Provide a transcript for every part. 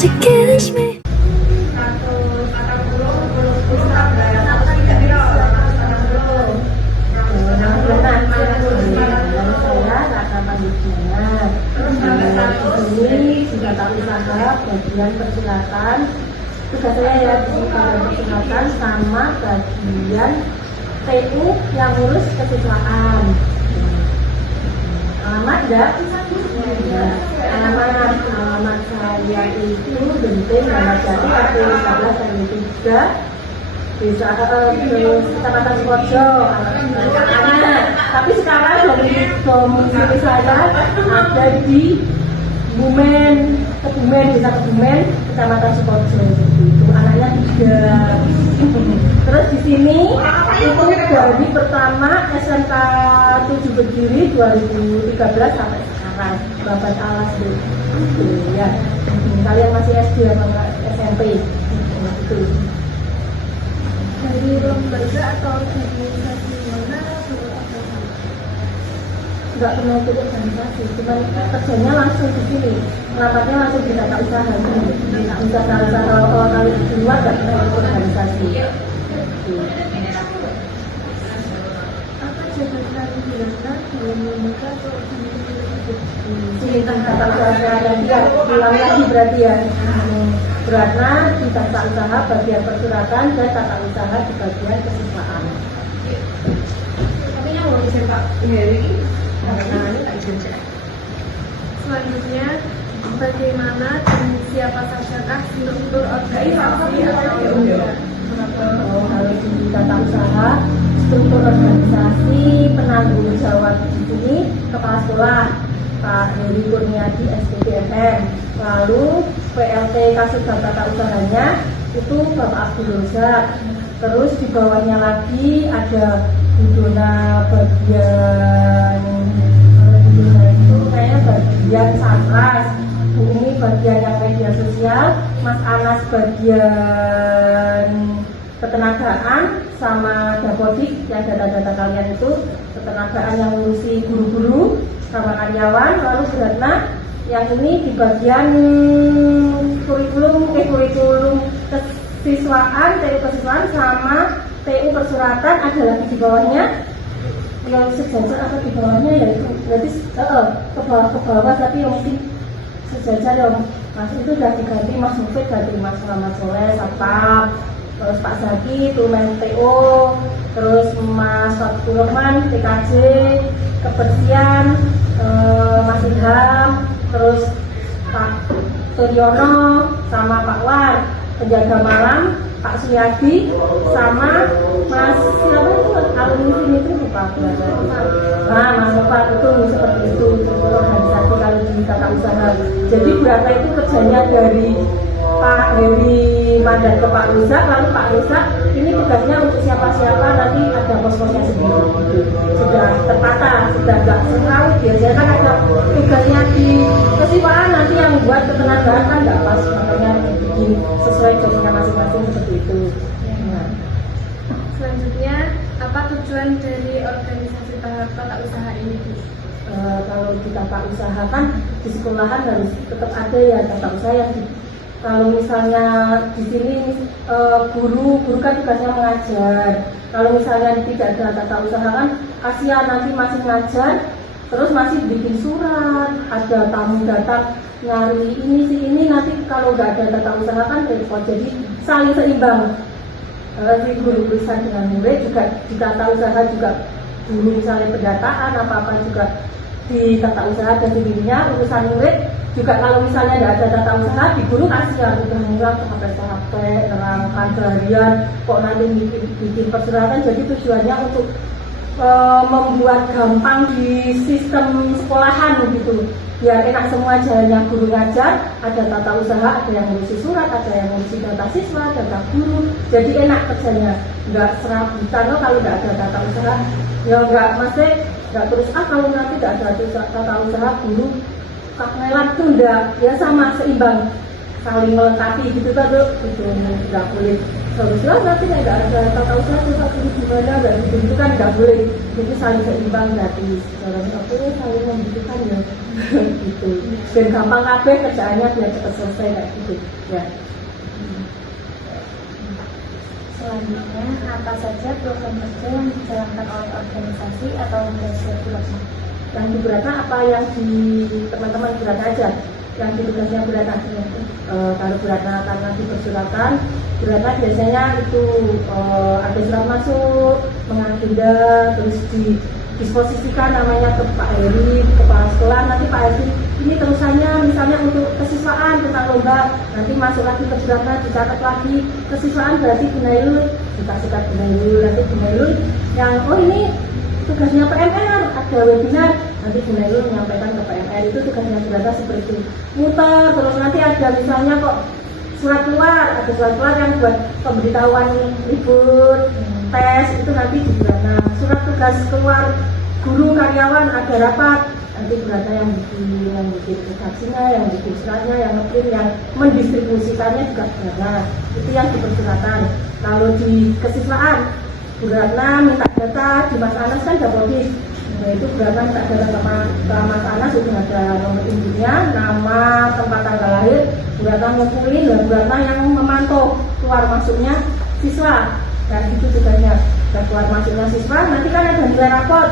to kiss me. Bagian persilatan tugas saya ya di bagian persilatan sama bagian TU yang ngurus kesiswaan. Alamat enggak? Alamat saya itu Genting Ramadjati RT 11 RW 3 Desa Kecamatan Sukoharjo. Tapi sekarang domisili saya ada di Kebumen, Desa Kebumen, Kecamatan Sukoharjo. Itu anaknya 3. Terus di sini itu dari pertama SMK 7 berdiri 2013 sampai sekarang, babat alas itu ya. Kalian masih SD atau SMP? Itu. Dari lembaga atau organisasi mana? Nggak pernah ikut organisasi, cuma kerjanya langsung di sini, rapatnya langsung di tata usaha. Bisa kalau di luar nggak pernah ikut organisasi. Apa jabatan biasa dalam lembaga atau organisasi? Ini tata usaha dan dia ulang lagi berarti ya. Beratnya di tata usaha bagian persuratan dan tata usaha di bagian kesiswaan. Tapi yang mau bisa Pak Heri. Selanjutnya, bagaimana dan siapa sajakah struktur organisasi atau lembaga? Kalau di tata usaha, struktur organisasi penanggung jawab di sini kepala sekolah Pak Heri Kurniadi SPDMM, lalu PLT Kasubag tata usahanya itu Bapak Abdul Rozak. Terus di bawahnya lagi ada Budona bagian itu kayaknya bagian Satras, Bu Umi bagian yang media sosial, Mas Anas bagian ketenagaan, sama Dapodik yang data-data kalian itu ketenagaan yang ngurusi guru-guru sama karyawan, lalu Beratna yang ini di bagian kurikulum kesiswaan, TU kesiswaan sama TU persuratan. Ada lagi di bawahnya yang sejajar apa di bawahnya ya itu berarti ke bawah tapi yang mungkin sejajar yang Mas itu sudah diganti Mas Mufid, ganti Mas Muhammad Soleh Satpam, terus Pak Zaki Tumen TO, terus Mas Fatul Rahman TKJ kebersihan, Mas Ilham, terus Pak Suryono sama Pak War penjaga malam, Pak Suyadi sama Mas siapa itu alumni itu lupa. Nah, Mas Nova itu seperti itu organisasi kalau di tata usaha. Jadi berapa itu kerjanya dari Pak Heri mandat ke Pak Rozak, lalu Pak Rozak ini tugasnya untuk siapa-siapa nanti ada pos-posnya sendiri. Sudah tertata, sudah nggak selalu biasanya kan ada tugasnya di kesiswaan nanti yang buat ketenagaan kan nggak pas, makanya bikin sesuai jobnya masing-masing seperti itu. Nah. Selanjutnya, apa tujuan dari organisasi tata usaha ini? Kalau di tata usaha kan di sekolahan harus tetap ada ya tata usaha yang kalau misalnya di sini guru kan tugasnya mengajar. Kalau misalnya tidak ada tata usaha kan kasihan nanti masih ngajar terus masih bikin surat, ada tamu datang nyari ini nanti kalau nggak ada tata usaha kan repot. Jadi saling seimbang. Si guru tulisan dengan murid juga di tata usaha juga guru misalnya pendataan apa juga di tata usaha dan sendirinya urusan murid juga kalau misalnya tidak ada tata usaha di guru kasihan udah ngulang capek nerangkan harian kok nanti bikin persuratan. Jadi tujuannya untuk membuat gampang di sistem sekolahan gitu biar enak semua jalannya. Guru ngajar ada tata usaha, ada yang ngurusi surat, ada yang ngurusi data siswa, data guru, jadi enak kerjanya nggak serabutan. Kalau nggak ada tata usaha ya nggak terus kalau nanti nggak ada tata usaha guru kaknelan tunda ya sama seimbang saling melengkapi gitu kan tuh, itu nggak boleh solusi lah nanti nggak ada tata usaha tuh satu gimana nggak gitu kan nggak boleh, itu saling seimbang gratis dalam aku saling membutuhkan ya gitu dan gampang kabeh kerjaannya biar cepat selesai kayak gitu ya. Selanjutnya, apa saja program kerja yang dijalankan oleh organisasi atau lembaga Buratna? Yang di Buratna apa yang di teman-teman Buratna aja? Yang di tugasnya Buratna kalau Buratna karena di persuratan, Buratna biasanya itu ada surat masuk, mengagenda, terus disposisikan namanya ke Pak Heri, kepala sekolah, nanti Pak Heri ini terusannya misalnya untuk kesiswaan tentang lomba, nanti masuk lagi ke Buratna, dicatat lagi kesiswaan berarti Bunailul, dikasihkan Bunailul, nanti Bunailul yang ini tugasnya PMR, ada webinar, nanti Bunailul menyampaikan ke PMR, itu tugasnya Buratna seperti itu, muter, terus nanti ada misalnya kok surat keluar, ada surat keluar yang buat pemberitahuan libur, tes, itu nanti di Buratna, surat tugas keluar guru karyawan ada rapat, nanti Buratna yang bikin redaksinya, yang bikin suratnya, yang ngeprint, yang mendistribusikannya juga Buratna, itu yang di persuratan. Kalau di kesiswaan Buratna minta data di Mas Anas kan Dapodik, nah itu Buratna minta data ke Mas Anas, sudah ada nomor induknya, nama, tempat tanggal lahir, Buratna ngumpulin, dan Buratna yang memantau keluar masuknya siswa. Nah itu tugasnya, dan keluar masuknya siswa, nanti kan ada nilai raport.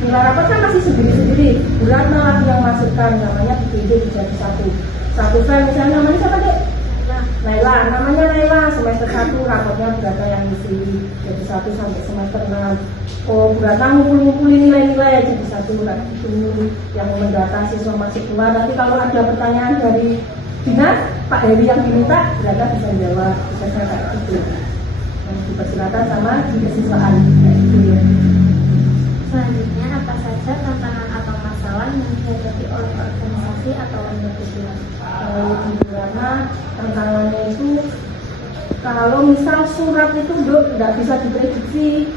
Nilai raport kan masih sendiri-sendiri, Buratna lagi yang masukkan, namanya dipilih jadi satu file, misalnya namanya siapa dek? Naila, namanya Naila, semester 1 rapotnya Buratna yang isi jadi 1 sampai semester 6. Oh Buratna ngumpulin nilai-nilai jadi 1 itu yang mendata siswa masuk keluar. Nanti kalau ada pertanyaan dari dinas, Pak Heri yang diminta, Buratna bisa jawab, bisa kayak gitu. Yang dipersilakan sama di kesiswaan kayak gitu ya. Selanjutnya, apa saja tantangan atau masalah yang dihadapi oleh organisasi atau lembaga Buratna? Kalau di Buratna tantangannya itu kalau misal surat itu nggak bisa diprediksi,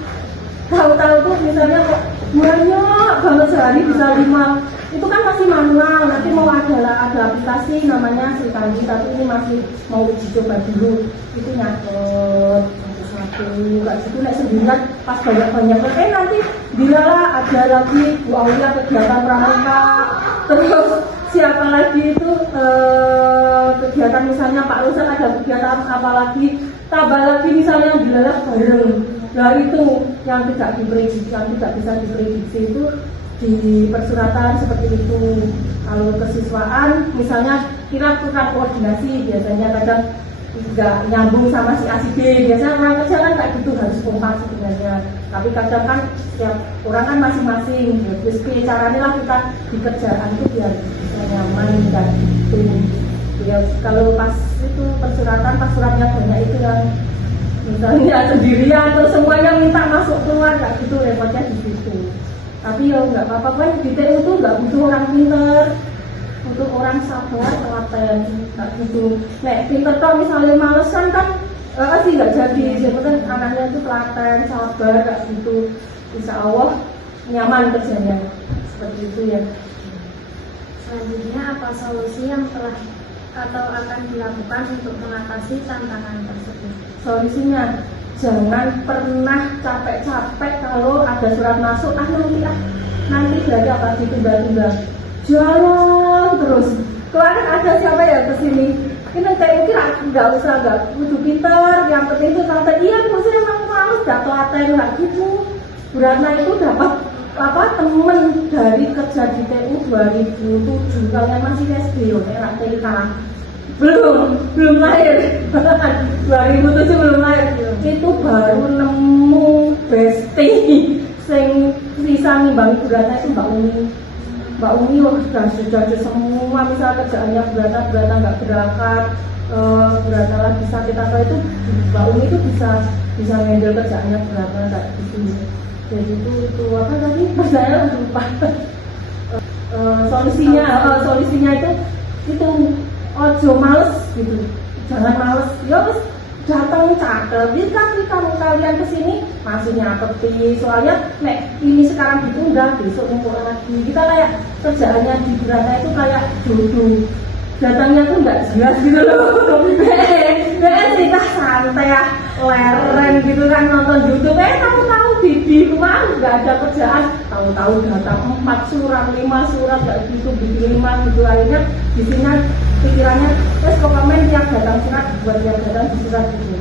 tahu-tahu tuh misalnya kok banyak banget sehari bisa 5, itu kan masih manual, nanti mau ada aplikasi namanya Sri Kandi, tapi ini masih mau uji coba dulu, itu nyatet satu nggak situ naik sendirian pas banyak nanti dilala ada lagi Bu Aulia kegiatan pramuka, terus siapa lagi itu kegiatan misalnya Pak Rusan ada kegiatan apa lagi, tambah lagi misalnya dilala bareng. Nah itu yang tidak diprediksi, yang tidak bisa diprediksi itu di persuratan seperti itu. Kalau kesiswaan misalnya kurang koordinasi, biasanya kadang nggak nyambung sama si A si B, biasanya orang kerja kan kayak gitu harus kompak sebenarnya, tapi kadang kan setiap orang kan masing-masing, terus caranya lah kita di kerjaan itu biar bisa nyaman dan gitu ya. Kalau pas itu persuratan, pas suratnya banyak itu yang misalnya sendirian terus semuanya minta masuk keluar kayak gitu, repotnya di situ. Tapi ya nggak apa-apa kan, di TU itu nggak butuh orang pinter, untuk orang sabar, telaten, kayak gitu. Nek pinter kok misalnya malesan kan sih nggak jadi. Sebenarnya anaknya itu telaten, sabar, kayak gitu. Insya Allah nyaman kerjanya seperti itu ya. Selanjutnya, apa solusi yang telah atau akan dilakukan untuk mengatasi tantangan tersebut? Solusinya jangan pernah capek-capek kalau ada surat masuk nanti berarti apa ditunda-tunda, jalan terus. Kemarin ada siapa ya kesini, ini kayak kira nggak butuh pinter, yang penting itu tante iya maksudnya emang harus gak telaten nggak gitu. Buratna itu dapat temen dari kerja di TU 2007, kalian masih SD ya TK belum lahir 2007 belum lahir, itu baru nemu bestie sing bisa ngimbangi Buratna itu Mbak Umi sudah semua, misal kerjaannya Buratna nggak berangkat, Buratna lagi sakit apa itu Mbak Umi itu bisa handle kerjaannya Buratna kayak gitu. Jadi itu apa tadi saya lupa. Solusinya itu ojo males gitu, jangan males, ya wis datang catet, bisa kamu kalian kesini masih nyatetin, soalnya nek ini sekarang ditunda besok ngumpul lagi. Kita kayak kerjaannya di Buratna itu kayak datangnya tuh nggak jelas gitu loh. Cerita santai ya, leren gitu kan, nonton YouTube. Tahu-tahu di rumah nggak ada kerjaan, tahu-tahu datang 4 surat, 5 surat, nggak gitu, bikin 5 gitu. Akhirnya di sini pikirannya, terus pokoknya tiap datang surat, buat tiap datang di surat gitu.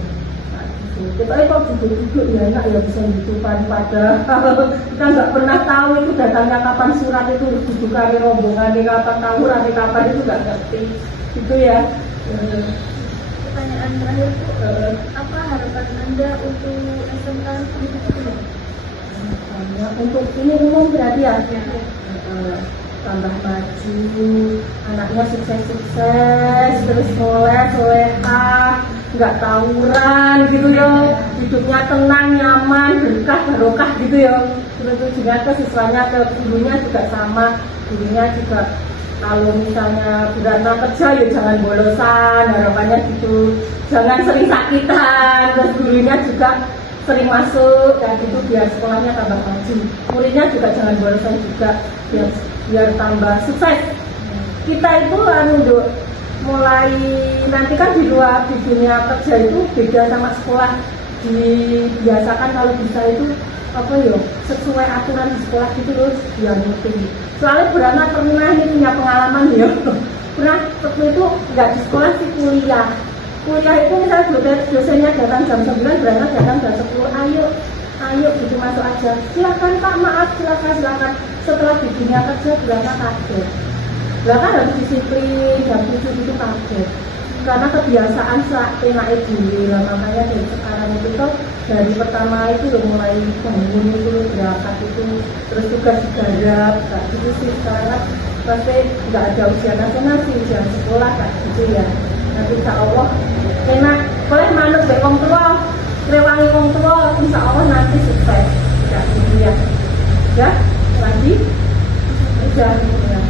Kita kok duduk-duduk ya enak ya bisa YouTubean, padahal kita nggak pernah tahu itu datangnya kapan surat itu, dudukannya, rombongannya kapan, tawurannya kapan, itu nggak ngerti itu ya. Pertanyaan terakhir Bu, apa harapan Anda untuk SMK berikutnya? Untuk ini umum berarti ya, tambah maju, anaknya sukses-sukses, terus soleh-solehah, nggak tawuran gitu ya, hidupnya tenang, nyaman, berkah, barokah gitu ya. Terus juga ke siswanya, ke gurunya juga sama, gurunya juga kalau misalnya berangkat kerja ya jangan bolosan, harapannya gitu, jangan sering sakitan, terus gurunya juga sering masuk dan itu biar sekolahnya tambah maju, muridnya juga jangan bolosan juga, biar tambah sukses. Kita itu untuk mulai nanti kan di luar di dunia kerja itu beda sama sekolah. Dibiasakan kalau bisa itu apa ya, sesuai aturan di sekolah gitu loh, biar ngerti. Soalnya Brana pernah ini punya pengalaman ya, pernah waktu itu nggak di sekolah sih, kuliah itu misalnya dosennya datang jam 9, Brana datang jam 10, ayo gitu masuk aja, silakan Pak, maaf, silakan. Setelah di dunia kerja Brana kaget, Brana harus disiplin, jam 7 itu kaget karena kebiasaan enak dulu lah. Makanya dari sekarang itu tuh dari pertama itu udah mulai bangun itu, berangkat itu, terus tugas digarap kayak gitu sih. Sekarang pasti nggak ada usia nasional sih, usia sekolah kayak gitu ya. Nanti insya Allah enak, boleh manut dari orang tua, rewangi orang tua, insya Allah nanti sukses kayak gitu ya. Ya lagi udah ya.